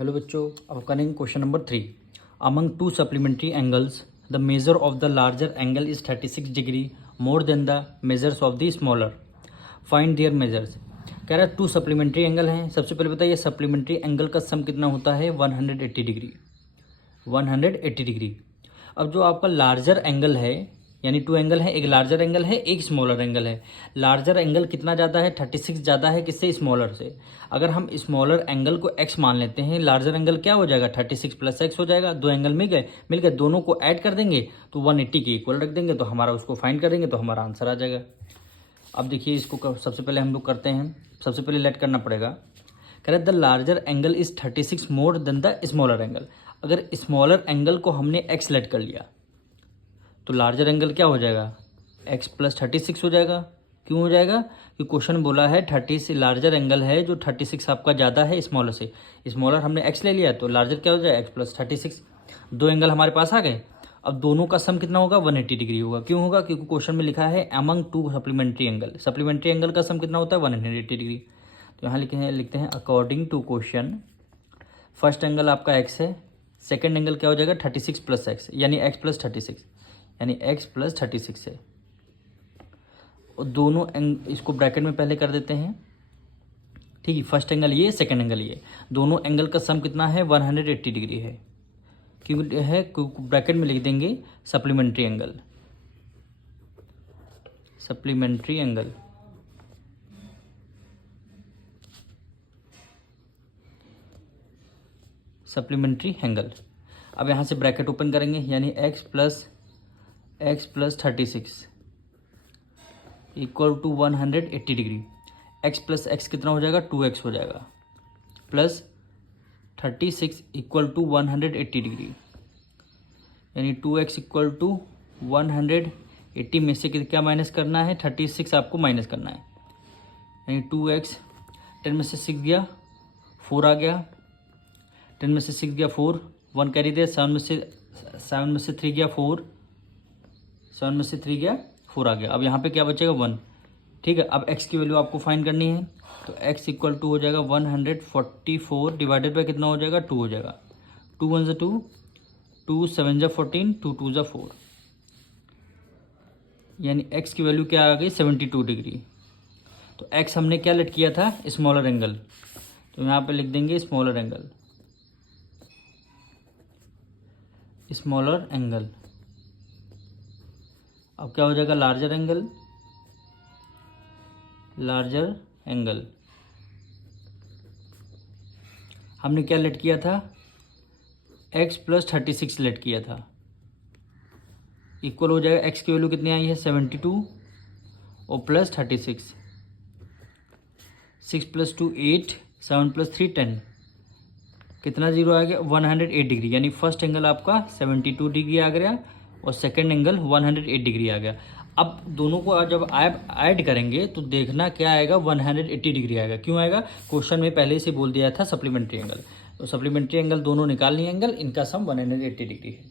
Hello बच्चों, अब करेंगे question number 3। Among to supplementary angles the measure of the larger angle is 36 degree more than the measures of the smaller. Find there measures. कह रहा है to supplementary angle हैं। सबसे पहले बताइए सप्लीमेंट्री एंगल का सम कितना होता है 180 डिग्री। 180 डिग्री। अब जो आपका लार्जर एंगल है, यानी टू एंगल है, एक लार्जर एंगल है एक स्मॉलर एंगल है। लार्जर एंगल कितना ज़्यादा है 36 ज़्यादा है किससे, स्मॉलर से। अगर हम स्मॉलर एंगल को x मान लेते हैं, लार्जर एंगल क्या हो जाएगा 36 प्लस x हो जाएगा। दो एंगल मिल गए, दोनों को ऐड कर देंगे तो 180 के इक्वल रख देंगे, तो हमारा उसको फाइंड करेंगे तो हमारा आंसर आ जाएगा। अब देखिए इसको सबसे पहले हम लोग करते हैं। सबसे पहले लेट करना पड़ेगा। कह रहे the larger angle is 36 more than the smaller angle. अगर स्मॉलर एंगल को हमने x लेट कर लिया तो लार्जर एंगल क्या हो जाएगा x प्लस 36 हो जाएगा। क्यों हो जाएगा? कि क्वेश्चन बोला है 30 लार्जर एंगल है जो 36 आपका ज़्यादा है स्मॉलर से। स्मॉलर हमने x ले लिया तो लार्जर क्या हो जाएगा x प्लस 36। दो एंगल हमारे पास आ गए। अब दोनों का सम कितना होगा 180 डिग्री होगा। क्यों होगा? क्योंकि क्वेश्चन में लिखा है among to supplementary angle. Supplementary angle का सम कितना होता है 180 डिग्री। तो यहाँ लिखते हैं according to question first angle आपका x है, सेकेंड एंगल क्या हो जाएगा 36 प्लस x, यानी x प्लस 36, यानी x प्लस 36 है। और दोनों इसको ब्रैकेट में पहले कर देते हैं, ठीक है। फर्स्ट एंगल ये, सेकंड एंगल ये, दोनों एंगल का सम कितना है 180 डिग्री है। क्योंकि है ब्रैकेट में लिख देंगे supplementary angle. Supplementary angle supplementary angle. अब यहाँ से ब्रैकेट ओपन करेंगे, यानी x plus 36 equal to 180 degree. x plus X कितना हो जाएगा 2x हो जाएगा, प्लस 36 इक्वल टू 180 डिग्री, यानी 2x इक्वल टू 180 में से क्या माइनस करना है 36 आपको माइनस करना है, यानी 2x 10 में से 6 गया 4 आ गया, 10 में से 6 गया 4, 1 कैरी दिया, 7 में से 3 गया 4, 7 में से 3 गया 4 आ गया। अब यहाँ पे क्या बचेगा 1, ठीक है। अब x की वैल्यू आपको फाइंड करनी है तो x इक्वल टू हो जाएगा 144 डिवाइडेड बाई कितना हो जाएगा 2 हो जाएगा। 2 1 ज़ा 2, 2 7 ज़ा 14, 2 2 ज़ा 4, यानी x की वैल्यू क्या आ गई 72 डिग्री। तो x हमने क्या लेट किया था स्मॉलर एंगल, तो यहाँ पे लिख देंगे स्मॉलर एंगल। स्मॉलर एंगल अब क्या हो जाएगा लार्जर एंगल। लार्जर एंगल हमने क्या लेट किया था x प्लस 36 लेट किया था, इक्वल हो जाएगा x की वैल्यू कितनी आई है 72 और प्लस 36, 6 प्लस 2 8, 7 प्लस 3 10, कितना जीरो आ गया 108 डिग्री, यानी फर्स्ट एंगल आपका 72 डिग्री आ गया और सेकंड एंगल 108 डिग्री आ गया। अब दोनों को जब ऐड करेंगे तो देखना क्या आएगा 180 डिग्री आएगा। क्यों आएगा? क्वेश्चन में पहले से बोल दिया था सप्लीमेंट्री एंगल। तो सप्लीमेंट्री एंगल दोनों निकालनी एंगल, इनका सम 180 डिग्री है।